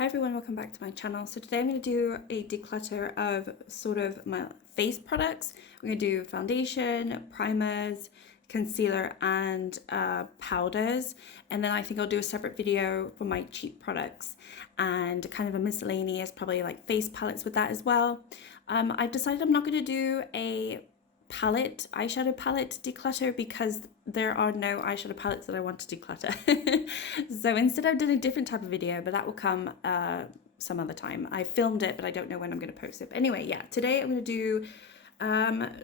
Hi everyone, welcome back to my channel. So today I'm going to do a declutter of sort of my face products. I'm going to do foundation, primers, concealer and powders, and then I think I'll do a separate video for my cheap products and kind of a miscellaneous, probably like face palettes with that as well. I've decided I'm not going to do a eyeshadow palette declutter because there are no eyeshadow palettes that I want to declutter. So instead I've done a different type of video, but that will come some other time. I filmed it, but I don't know when I'm going to post it. But anyway, yeah, today I'm going to do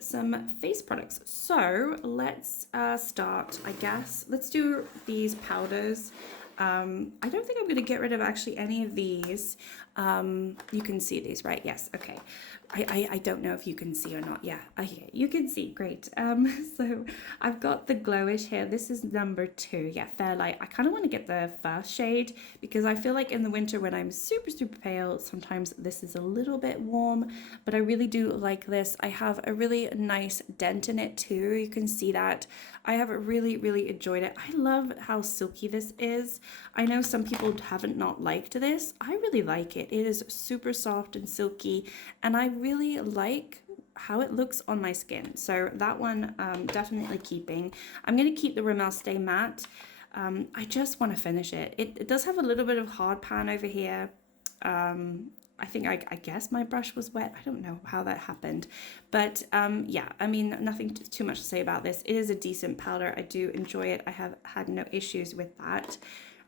some face products. So let's start, I guess. Let's do these powders. I don't think I'm going to get rid of actually any of these. You can see these, right? Yes. Okay. I don't know if you can see or not. Yeah, you can see. Great. So I've got the Glowish here. This is number 2. Yeah, Fairlight. I kind of want to get the first shade because I feel like in the winter when I'm super pale, sometimes this is a little bit warm, but I really do like this. I have a really nice dent in it too. You can see that. I have really enjoyed it. I love how silky this is. I know some people haven't not liked this. I really like it. It is super soft and silky, and I really like how it looks on my skin. So that one definitely keeping. I'm going to keep the Rimmel Stay Matte. I just want to finish it. It does have a little bit of hard pan over here. I think I guess my brush was wet. I don't know how that happened. But yeah, I mean, nothing too much to say about this. It is a decent powder. I do enjoy it. I have had no issues with that.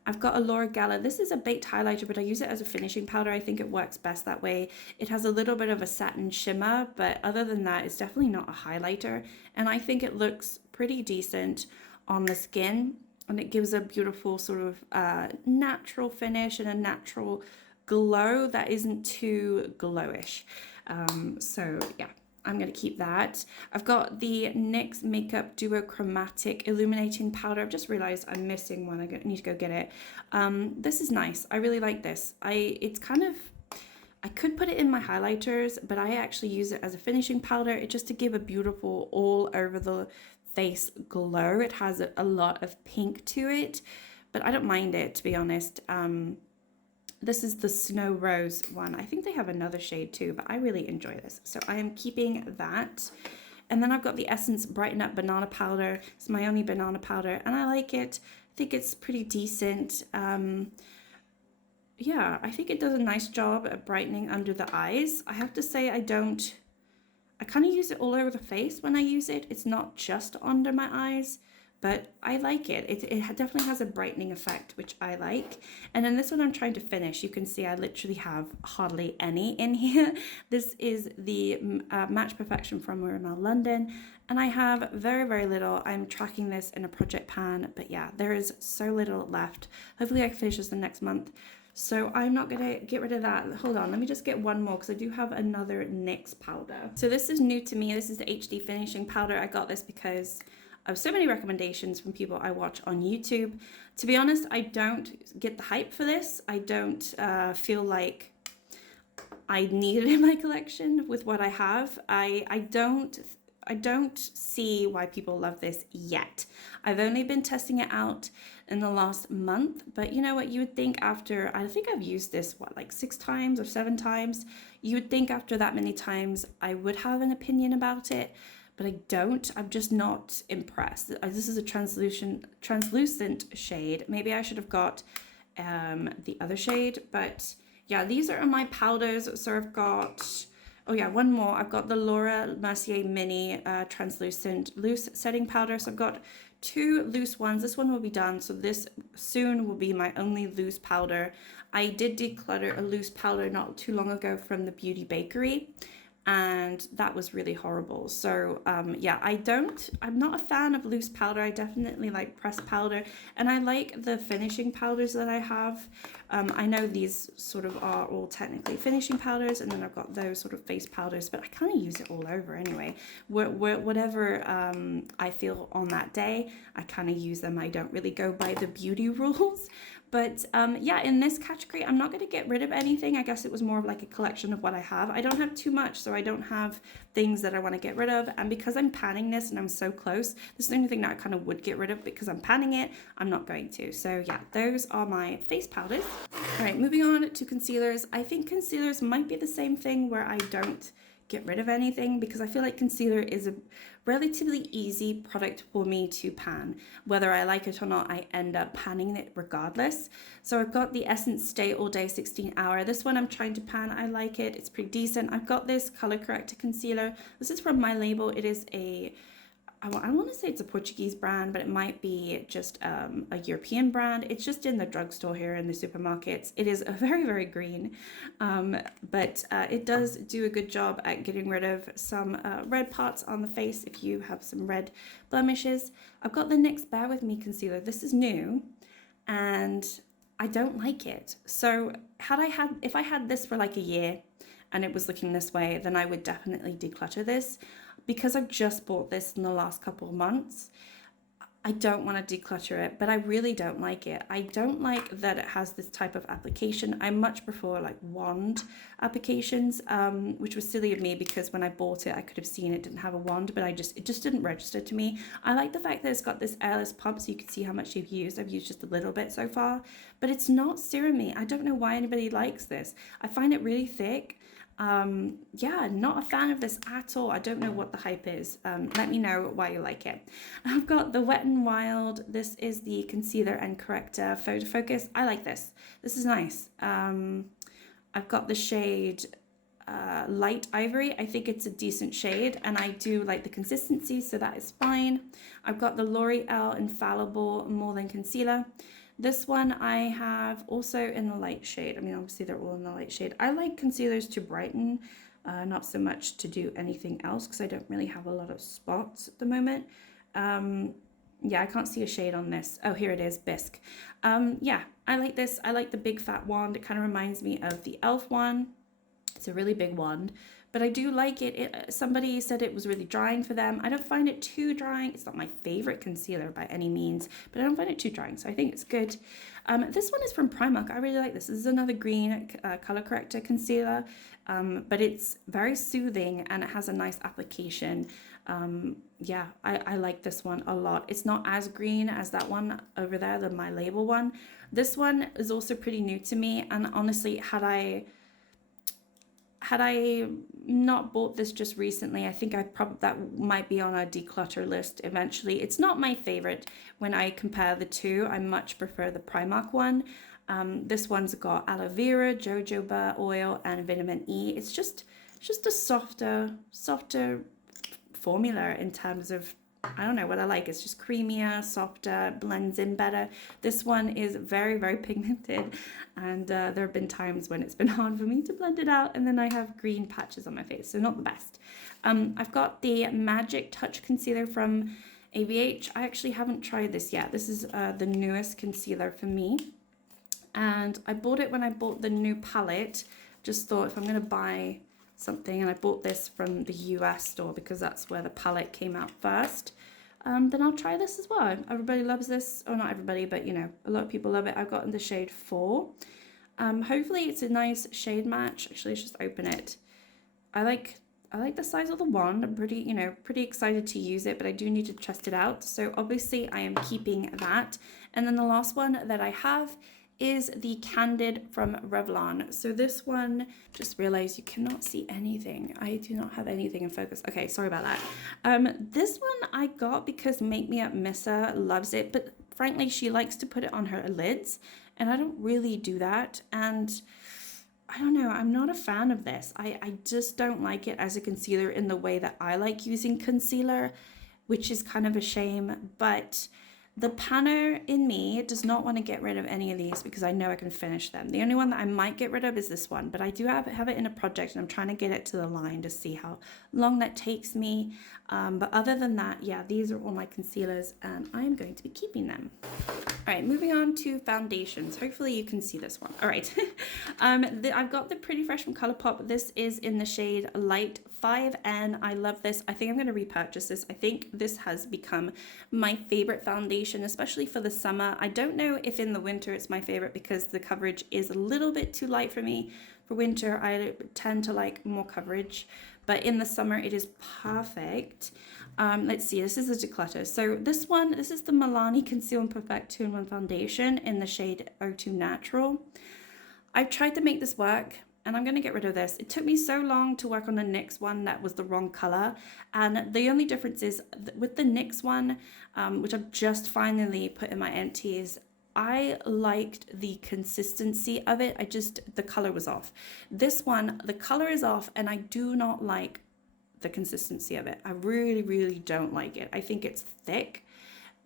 I've got a Laura Geller. This is a baked highlighter, but I use it as a finishing powder. I think it works best that way. It has a little bit of a satin shimmer, but other than that, it's definitely not a highlighter. And I think it looks pretty decent on the skin. And it gives a beautiful sort of natural finish and a natural glow that isn't too glowish. So yeah, I'm going to keep that. I've got the NYX Makeup Duo Chromatic Illuminating Powder. I've just realized I'm missing one. I need to go get it. This is nice. I really like this. It's kind of, I could put it in my highlighters, but I actually use it as a finishing powder. It's just to give a beautiful all over the face glow. It has a lot of pink to it, but I don't mind it, to be honest. This is the Snow Rose one. I think they have another shade too, but I really enjoy this. So I am keeping that. And then I've got the Essence Brighten Up Banana Powder. It's my only banana powder, and I like it. I think it's pretty decent. Yeah, I think it does a nice job at brightening under the eyes. I have to say I kind of use it all over the face when I use it. It's not just under my eyes, but I like it. It definitely has a brightening effect, which I like. And then this one I'm trying to finish. You can see I literally have hardly any in here. This is the Match Perfection from Rimmel London, and I have very little. I'm tracking this in a project pan, but yeah, there is so little left. Hopefully I can finish this the next month. So I'm not going to get rid of that. Hold on, let me just get one more because I do have another NYX powder. So this is new to me. This is the HD Finishing Powder. I got this because of so many recommendations from people I watch on YouTube. To be honest, I don't get the hype for this. I don't feel like I need it in my collection with what I have. I don't see why people love this yet. I've only been testing it out in the last month, but you know what, you would think after, I think I've used this, like 6 times or 7 times, you would think after that many times I would have an opinion about it, but I don't. I'm just not impressed. This is a translucent shade. Maybe I should have got the other shade, but yeah, these are my powders. So I've got, oh yeah, one more. I've got the Laura Mercier Mini Translucent Loose Setting Powder. So I've got 2 loose ones. This one will be done. So this soon will be my only loose powder. I did declutter a loose powder not too long ago from the Beauty Bakery, and that was really horrible. So yeah, I'm not a fan of loose powder. I definitely like pressed powder, and I like the finishing powders that I have. I know these sort of are all technically finishing powders, and then I've got those sort of face powders, but I kind of use it all over anyway. Whatever I feel on that day, I kind of use them. I don't really go by the beauty rules, But yeah, in this category, I'm not going to get rid of anything. I guess it was more of like a collection of what I have. I don't have too much, so I don't have things that I want to get rid of. And because I'm panning this and I'm so close, this is the only thing that I kind of would get rid of. Because I'm panning it, I'm not going to. So yeah, those are my face powders. All right, moving on to concealers. I think concealers might be the same thing where I don't get rid of anything, because I feel like concealer is a relatively easy product for me to pan. Whether I like it or not, I end up panning it regardless. So I've got the Essence Stay All Day 16 Hour. This one I'm trying to pan. I like it. It's pretty decent. I've got this color corrector concealer. This is from My Label. It is I want to say it's a Portuguese brand, but it might be just a European brand. It's just in the drugstore here in the supermarkets. It is very, very green, but it does do a good job at getting rid of some red parts on the face if you have some red blemishes. I've got the NYX Bear With Me concealer. This is new, and I don't like it. So if I had this for like a year and it was looking this way, then I would definitely declutter this. Because I've just bought this in the last couple of months, I don't want to declutter it, but I really don't like it. I don't like that it has this type of application. I much prefer like wand applications, which was silly of me because when I bought it, I could have seen it didn't have a wand, but it just didn't register to me. I like the fact that it's got this airless pump so you can see how much you've used. I've used just a little bit so far, but it's not serumy. I don't know why anybody likes this. I find it really thick. Yeah, not a fan of this at all. I don't know what the hype is. Let me know why you like it. I've got the Wet n Wild. This is the concealer and corrector photo focus. I like this. This is nice. I've got the shade Light Ivory. I think it's a decent shade, and I do like the consistency, so that is fine. I've got the L'Oreal Infallible More Than Concealer. This one I have also in the light shade. I mean, obviously they're all in the light shade. I like concealers to brighten, not so much to do anything else because I don't really have a lot of spots at the moment. Yeah, I can't see a shade on this. Oh, here it is, Bisque. Yeah, I like this. I like the big fat wand. It kind of reminds me of the e.l.f. one. It's a really big wand, but I do like it. Somebody said it was really drying for them. I don't find it too drying. It's not my favorite concealer by any means, but I don't find it too drying, so I think it's good. This one is from Primark. I really like this. This is another green color corrector concealer, but it's very soothing and it has a nice application. Yeah, I like this one a lot. It's not as green as that one over there, the My Label one. This one is also pretty new to me, and honestly, had I not bought this just recently, I think that might be on a declutter list eventually. It's not my favorite when I compare the two. I much prefer the Primark one. This one's got aloe vera, jojoba oil, and vitamin E. It's just a softer formula in terms of, I don't know what I like. It's just creamier, softer, blends in better. This one is very, very pigmented, and there have been times when it's been hard for me to blend it out, and then I have green patches on my face, so not the best. I've got the Magic Touch Concealer from ABH. I actually haven't tried this yet. This is the newest concealer for me, and I bought it when I bought the new palette. Just thought if I'm going to buy something, and I bought this from the US store because that's where the palette came out first, then I'll try this as well. Everybody loves this, or not everybody, but you know, a lot of people love it. I've got in the shade 4. Hopefully it's a nice shade match. Actually, let's just open it. I like the size of the wand. I'm pretty excited to use it, but I do need to test it out. So obviously I am keeping that. And then the last one that I have is the Candid from Revlon. So this one, just realized you cannot see anything. I do not have anything in focus. Okay, sorry about that. This one I got because Make Me Up Missa loves it, but frankly, she likes to put it on her lids, and I don't really do that. And I don't know, I'm not a fan of this. I just don't like it as a concealer in the way that I like using concealer, which is kind of a shame, but the panner in me does not want to get rid of any of these because I know I can finish them. The only one that I might get rid of is this one, but I do have it in a project, and I'm trying to get it to the line to see how long that takes me. But other than that, yeah, these are all my concealers, and I'm going to be keeping them. All right, moving on to foundations. Hopefully you can see this one. All right, I've got the Pretty Fresh from Colourpop. This is in the shade Light 5N. I love this. I think I'm going to repurchase this. I think this has become my favorite foundation foundation, especially for the summer. I don't know if in the winter it's my favorite because the coverage is a little bit too light for me. For winter, I tend to like more coverage, but in the summer it is perfect. Let's see, this is a declutter. So this is the Milani Conceal and Perfect 2-in-1 foundation in the shade 02 Natural. I've tried to make this work, and I'm going to get rid of this. It took me so long to work on the NYX one that was the wrong color, and the only difference is with the NYX one, which I've just finally put in my empties, I liked the consistency of it. The color was off. This one, the color is off, and I do not like the consistency of it. I really, really don't like it. I think it's thick.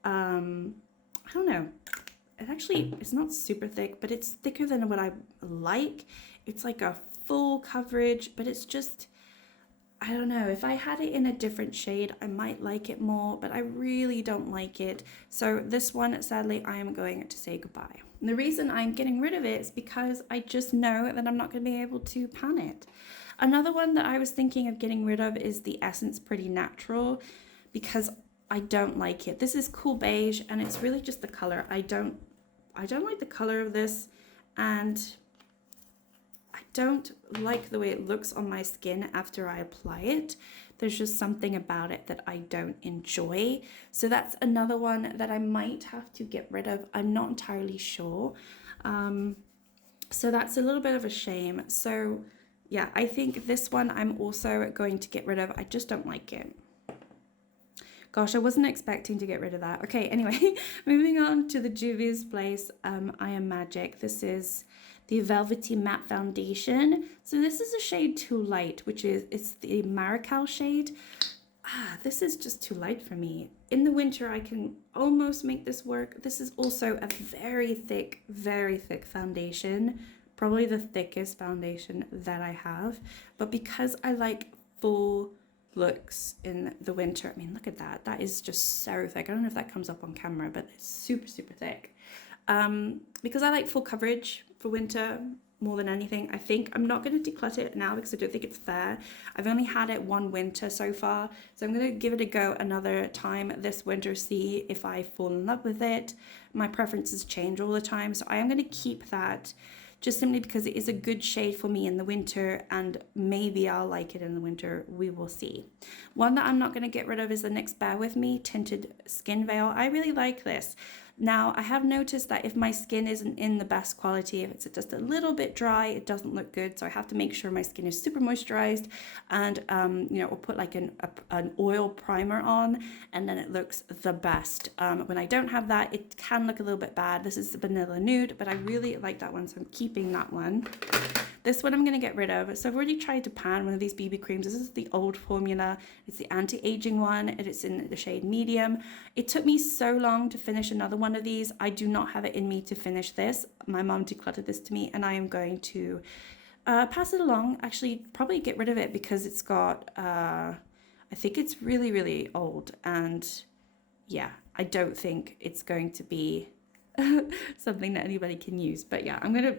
I don't know. It's not super thick, but it's thicker than what I like. It's like a full coverage, but it's just, I don't know. If I had it in a different shade, I might like it more, but I really don't like it. So this one, sadly, I am going to say goodbye. And the reason I'm getting rid of it is because I just know that I'm not going to be able to pan it. Another one that I was thinking of getting rid of is the Essence Pretty Natural, because I don't like it. This is cool beige, and it's really just the color. I don't like the color of this, and I don't like the way it looks on my skin after I apply it. There's just something about it that I don't enjoy. So that's another one that I might have to get rid of. I'm not entirely sure. So that's a little bit of a shame. So yeah, I think this one I'm also going to get rid of. I just don't like it. Gosh, I wasn't expecting to get rid of that. Okay, anyway, moving on to the Juvia's Place I Am Magic. This is the Velvety Matte Foundation. So this is a shade Too Light, it's the Maracao shade. This is just too light for me. In the winter, I can almost make this work. This is also a very thick foundation. Probably the thickest foundation that I have. But because I like full looks in the winter, I mean, look at that. That is just so thick. I don't know if that comes up on camera, but it's super, super thick. Because I like full coverage for winter more than anything, I think I'm not going to declutter it now because I don't think it's fair. I've only had it one winter so far, so I'm going to give it a go another time this winter, see if I fall in love with it. My preferences change all the time, so I am going to keep that just simply because it is a good shade for me in the winter, and maybe I'll like it in the winter. We will see. One that I'm not going to get rid of is the NYX Bear With Me Tinted Skin Veil. I really like this. Now, I have noticed that if my skin isn't in the best quality, if it's just a little bit dry, it doesn't look good. So I have to make sure my skin is super moisturized, and or put like an oil primer on, and then it looks the best. When I don't have that, it can look a little bit bad. This is the Vanilla Nude, but I really like that one, so I'm keeping that one. This one I'm going to get rid of. So I've already tried to pan one of these BB creams. This is the old formula. It's the anti-aging one, and it's in the shade medium. It took me so long to finish another one of these. I do not have it in me to finish this. My mom decluttered this to me, and I am going to pass it along. Actually, probably get rid of it because it's got, I think it's really, really old. And yeah, I don't think it's going to be something that anybody can use. But yeah, I'm going to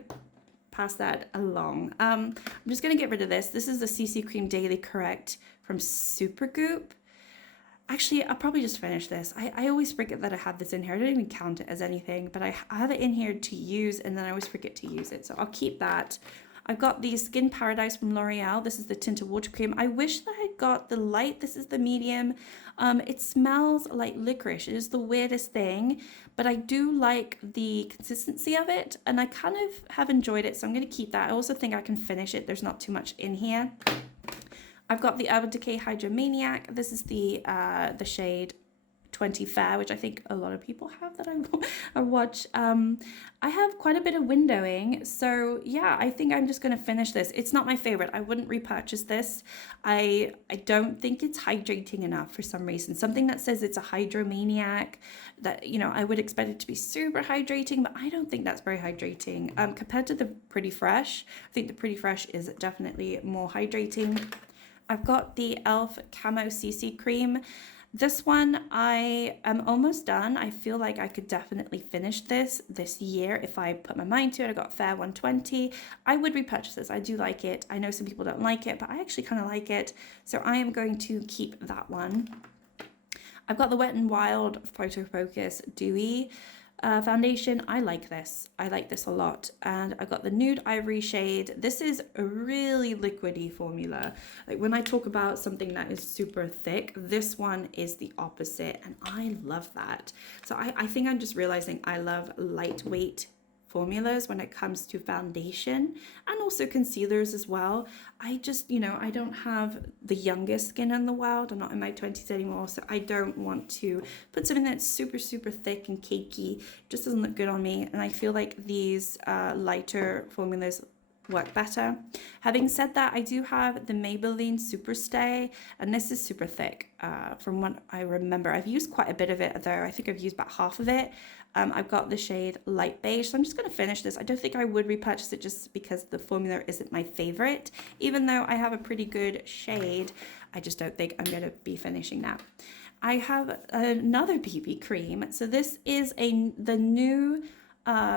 pass that along. I'm just going to get rid of this. This is the CC Cream Daily Correct from Supergoop. Actually, I'll probably just finish this. I always forget that I have this in here. I don't even count it as anything, but I have it in here to use, and then I always forget to use it. So I'll keep that. I've got the Skin Paradise from L'Oreal. This is the Tinted Water Cream. I wish that I got the light. This is the medium. It smells like licorice. It is the weirdest thing, but I do like the consistency of it, and I kind of have enjoyed it, so I'm going to keep that. I also think I can finish it. There's not too much in here. I've got the Urban Decay Hydromaniac. This is the shade 20 Fair, which I think a lot of people have that I watch. I have quite a bit of windowing, so yeah, I think I'm just going to finish this. It's not my favorite. I wouldn't repurchase this. I don't think it's hydrating enough for some reason. Something that says it's a hydromaniac, that, you know, I would expect it to be super hydrating, but I don't think that's very hydrating. Compared to the Pretty Fresh, I think the Pretty Fresh is definitely more hydrating. I've got the e.l.f. Camo CC Cream. This one, I am almost done. I feel like I could definitely finish this year if I put my mind to it. I got Fair 120. I would repurchase this. I do like it. I know some people don't like it, but I actually kind of like it. So I am going to keep that one. I've got the Wet n Wild Photo Focus Dewy foundation. I like this. I like this a lot. And I've got the Nude Ivory shade. This is a really liquidy formula. Like when I talk about something that is super thick, this one is the opposite. And I love that. So I think I'm just realizing I love lightweight formulas when it comes to foundation and also concealers as well. I just, you know, I don't have the youngest skin in the world. I'm not in my 20s anymore, so I don't want to put something that's super, super thick and cakey. It just doesn't look good on me, and I feel like these lighter formulas work better. Having said that, I do have the Maybelline Superstay, and this is super thick from what I remember. I've used quite a bit of it though. I think I've used about half of it. I've got the shade Light Beige, so I'm just going to finish this. I don't think I would repurchase it just because the formula isn't my favorite. Even though I have a pretty good shade, I just don't think I'm going to be finishing that. I have another BB cream. So this is the new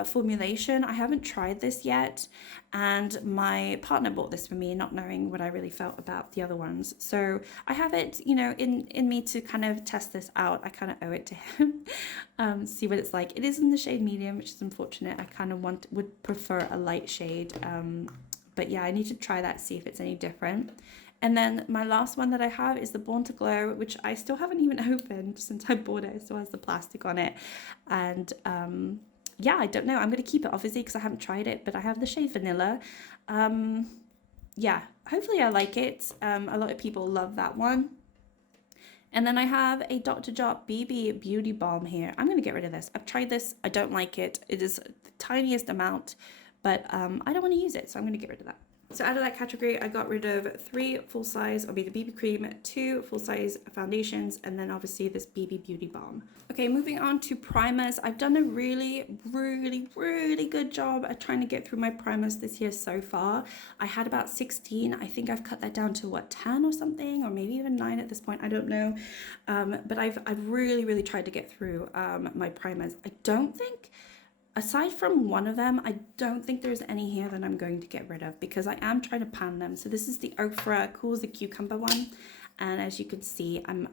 formulation. I haven't tried this yet, and my partner bought this for me, not knowing what I really felt about the other ones. So I have it, you know, in me to kind of test this out. I kind of owe it to him. See what it's like. It is in the shade medium, which is unfortunate. I kind of would prefer a light shade, but yeah, I need to try that, see if it's any different. And then my last one that I have is the Born to Glow, which I still haven't even opened since I bought it. It still has the plastic on it, and yeah, I don't know. I'm going to keep it, obviously, because I haven't tried it, but I have the shade Vanilla. Yeah, hopefully I like it. A lot of people love that one. And then I have a Dr. Jart BB Beauty Balm here. I'm going to get rid of this. I've tried this. I don't like it. It is the tiniest amount, but I don't want to use it, so I'm going to get rid of that. So out of that category, I got rid of 3 full-size, the BB cream, 2 full-size foundations, and then obviously this BB Beauty Balm. Okay, moving on to primers. I've done a really, really, really good job at trying to get through my primers this year so far. I had about 16. I think I've cut that down to, what, 10 or something, or maybe even 9 at this point. I don't know. But I've really, really tried to get through my primers. I don't think... Aside from one of them, I don't think there's any here that I'm going to get rid of because I am trying to pan them. So this is the Ofra Cool as a Cucumber one. And as you can see, I'm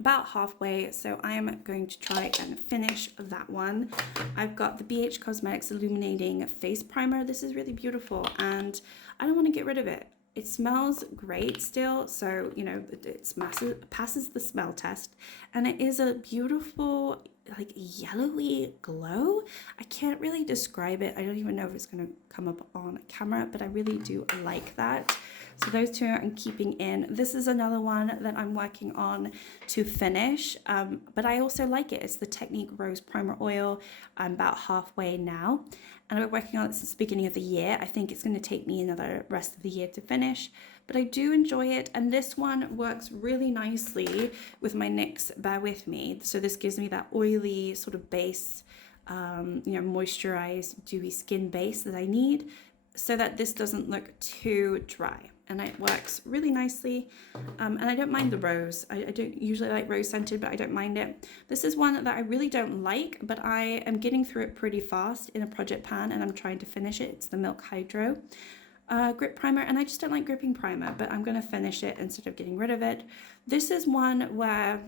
about halfway. So I am going to try and finish that one. I've got the BH Cosmetics Illuminating Face Primer. This is really beautiful and I don't want to get rid of it. It smells great still, so, you know, it passes the smell test. And it is a beautiful, like, yellowy glow. I can't really describe it. I don't even know if it's going to come up on camera, but I really do like that. So those two I'm keeping in. This is another one that I'm working on to finish, but I also like it. It's the Technique Rose Primer Oil. I'm about halfway now, and I've been working on it since the beginning of the year. I think it's going to take me another rest of the year to finish, but I do enjoy it, and this one works really nicely with my NYX Bear With Me. So this gives me that oily sort of base, you know, moisturized, dewy skin base that I need, so that this doesn't look too dry. And it works really nicely, and I don't mind the rose. I don't usually like rose scented, but I don't mind it. This is one that I really don't like, but I am getting through it pretty fast in a project pan, and I'm trying to finish it. It's the Milk Hydro grip primer, and I just don't like gripping primer, but I'm going to finish it instead of getting rid of it. This is one where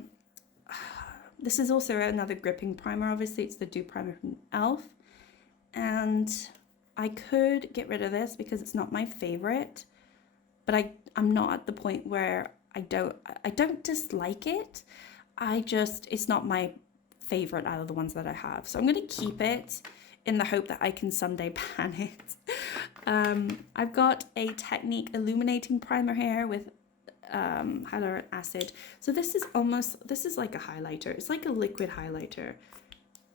this is also another gripping primer. Obviously, it's the Dew Primer from e.l.f. And I could get rid of this because it's not my favorite. But I'm not at the point where I don't dislike it. It's not my favorite out of the ones that I have. So I'm going to keep it in the hope that I can someday pan it. I've got a Technique Illuminating Primer here with hyaluronic acid. So this is like a highlighter. It's like a liquid highlighter.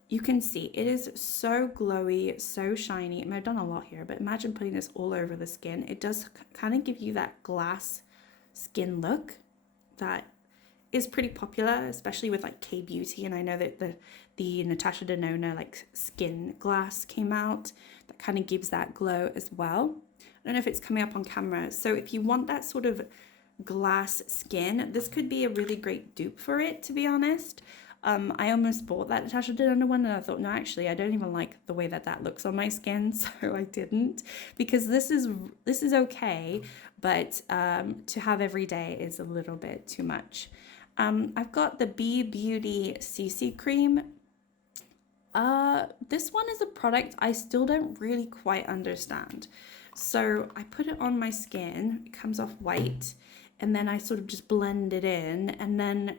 You can see it is so glowy, so shiny. I mean, I've done a lot here, but imagine putting this all over the skin. It does kind of give you that glass skin look that is pretty popular, especially with like K-beauty. And I know that the Natasha Denona like skin glass came out that kind of gives that glow as well. I don't know if it's coming up on camera. So if you want that sort of glass skin, this could be a really great dupe for it, to be honest. I almost bought that Natasha Denona one, and I thought, no, actually, I don't even like the way that looks on my skin, so I didn't, because this is okay, but to have every day is a little bit too much. I've got the Bee Beauty CC cream. This one is a product I still don't really quite understand. So I put it on my skin, it comes off white, and then I sort of just blend it in, and then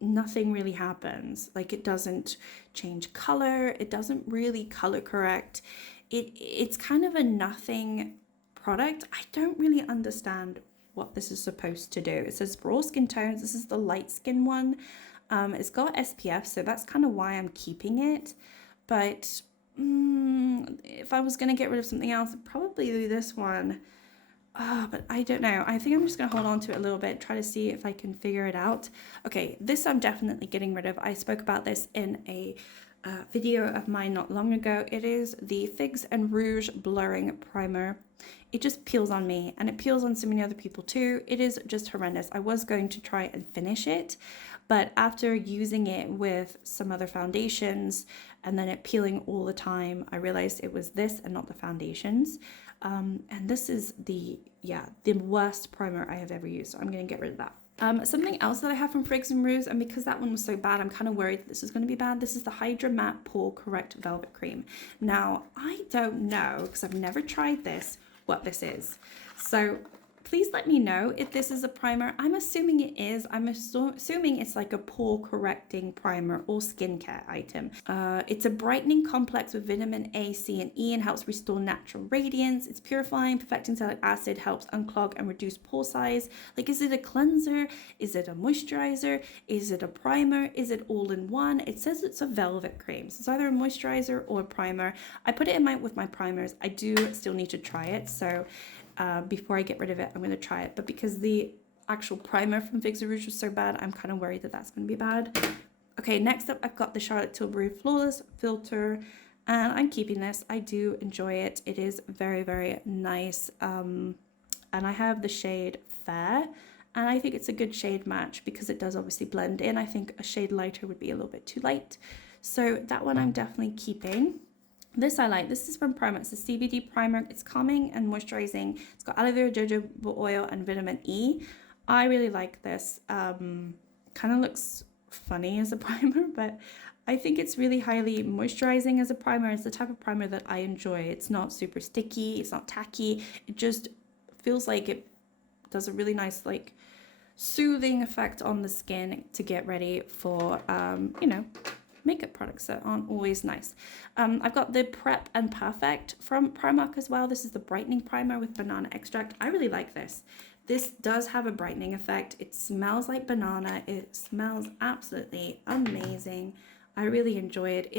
nothing really happens. Like, it doesn't change color, it doesn't really color correct. It's kind of a nothing product. I don't really understand what this is supposed to do. It says for all skin tones. This is the light skin one. It's got SPF, so that's kind of why I'm keeping it. But if I was going to get rid of something else, probably this one. But I don't know. I think I'm just going to hold on to it a little bit, try to see if I can figure it out. Okay, this I'm definitely getting rid of. I spoke about this in a video of mine not long ago. It is the Figs and Rouge Blurring Primer. It just peels on me, and it peels on so many other people too. It is just horrendous. I was going to try and finish it, but after using it with some other foundations and then it peeling all the time, I realized it was this and not the foundations. And this is the worst primer I have ever used, so I'm going to get rid of that. Something else that I have from Figs and Rouge, and because that one was so bad, I'm kind of worried that this is going to be bad. This is the Hydra Matte Pore Correct Velvet Cream. Now, I don't know, because I've never tried this, what this is. So please let me know if this is a primer. I'm assuming it is. I'm assuming it's like a pore correcting primer or skincare item. It's a brightening complex with vitamin A, C, and E, and helps restore natural radiance. It's purifying, perfecting salicylic acid, helps unclog and reduce pore size. Like, is it a cleanser? Is it a moisturizer? Is it a primer? Is it all in one? It says it's a velvet cream. So it's either a moisturizer or a primer. I put it in with my primers. I do still need to try it. So before I get rid of it, I'm going to try it. But because the actual primer from Figs and Rouge was so bad, I'm kind of worried that that's going to be bad. Okay, next up, I've got the Charlotte Tilbury Flawless Filter, and I'm keeping this. I do enjoy it. It is very, very nice. And I have the shade Fair, and I think it's a good shade match because it does obviously blend in. I think a shade lighter would be a little bit too light. So that one I'm definitely keeping. This I like. This is from Primer. It's a CBD primer. It's calming and moisturizing. It's got aloe vera, jojoba oil, and vitamin E. I really like this. Kind of looks funny as a primer, but I think it's really highly moisturizing as a primer. It's the type of primer that I enjoy. It's not super sticky. It's not tacky. It just feels like it does a really nice, like, soothing effect on the skin to get ready for, makeup products that aren't always nice. I've got the Prep and Perfect from Primark as well. This is the brightening primer with banana extract. I really like this. This does have a brightening effect. It smells like banana. It smells absolutely amazing. I really enjoy it.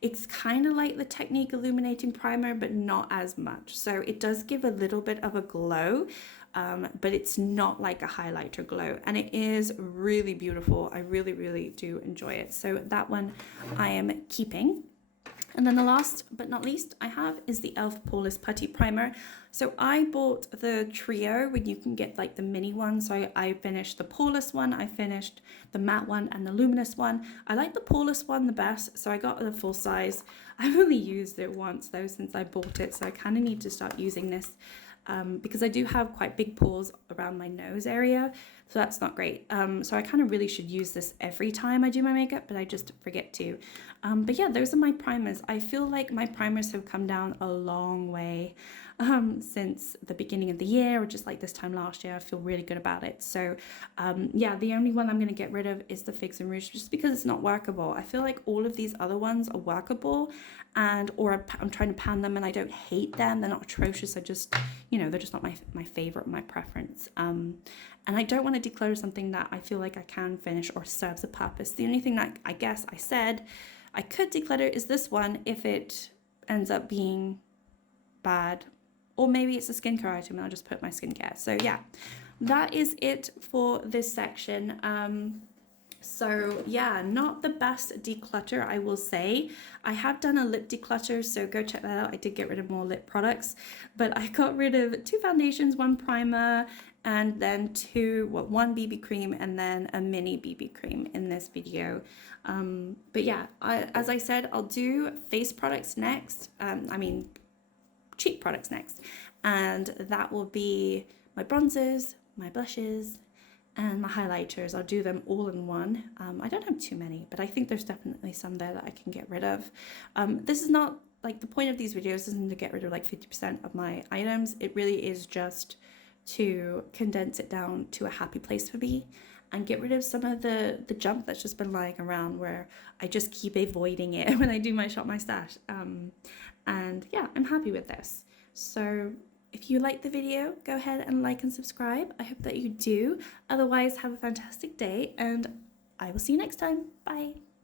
It's kind of like the Technique Illuminating Primer, but not as much. So it does give a little bit of a glow, but it's not like a highlighter glow, and it is really beautiful. I really, really do enjoy it. So that one I am keeping. And then the last but not least I have is the e.l.f. Poreless Putty Primer. So I bought the trio when you can get like the mini one. So I finished the poreless one, I finished the matte one, and the luminous one. I like the poreless one the best, so I got the full size. I've only used it once though since I bought it, so I kind of need to start using this. Because I do have quite big pores around my nose area, so that's not great. So I kind of really should use this every time I do my makeup, but I just forget to. But yeah, those are my primers. I feel like my primers have come down a long way since the beginning of the year, or just like this time last year. I feel really good about it. So yeah, the only one I'm going to get rid of is the Figs and Rouge, just because it's not workable. I feel like all of these other ones are workable, or I'm trying to pan them and I don't hate them. They're not atrocious. I just, they're just not my favorite, my preference. And I don't want to declutter something that I feel like I can finish or serves a purpose. The only thing that I guess I said I could declutter is this one if it ends up being bad, or maybe it's a skincare item and I'll just put my skincare. So yeah, that is it for this section. So yeah, not the best declutter, I will say. I have done a lip declutter, so go check that out. I did get rid of more lip products, but I got rid of 2 foundations, 1 primer, and then 1 BB cream, and then a mini BB cream in this video. But yeah, as I said, I'll do face products next. Cheek products next, and that will be my bronzers, my blushes, and my highlighters. I'll do them all in one. I don't have too many, but I think there's definitely some there that I can get rid of. This is not like the point of these videos isn't to get rid of like 50% of my items. It really is just to condense it down to a happy place for me and get rid of some of the junk that's just been lying around where I just keep avoiding it when I do my shop my stash. And yeah, I'm happy with this. So if you like the video, go ahead and like and subscribe. I hope that you do. Otherwise, have a fantastic day and I will see you next time. Bye.